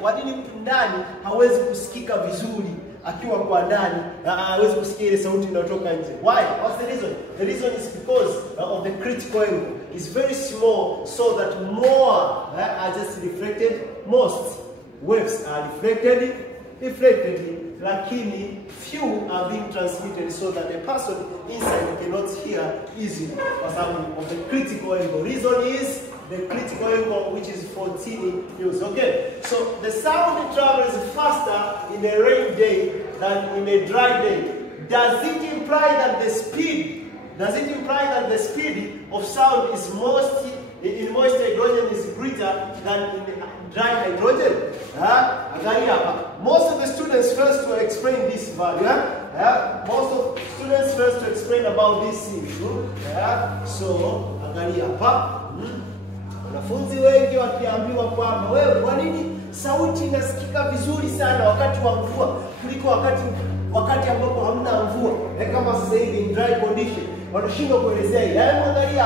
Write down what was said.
Kwa nini mtu ndani hawezi kusikika vizuri akiwa kwa ndani, hawezi kusikia ile sauti inayotoka nje? Why? What's the reason? The reason is because of the critical angle. It's very small, so that more are just reflected. Most waves are reflected, lakini few are being transmitted, so that the person inside cannot hear easily because of the critical angle. Reason is the critical angle, which is 14 Hz. Okay, so the sound travels faster in a rain day than in a dry day. Does it imply that the speed of sound is in moist hydrogen is greater than in dry hydrogen? Most of the students first to explain this value. Most of the students first to explain about this thing. So angalia hapa. Wanafunzi wengi wakiambiwa kwamba wewe, kwa nini sauti inasikika vizuri sana wakati wa mvua kuliko wakati ambapo hamna mvua? Kama sasa hivi in dry condition, wanashindwa kuelezea. Yaani angalia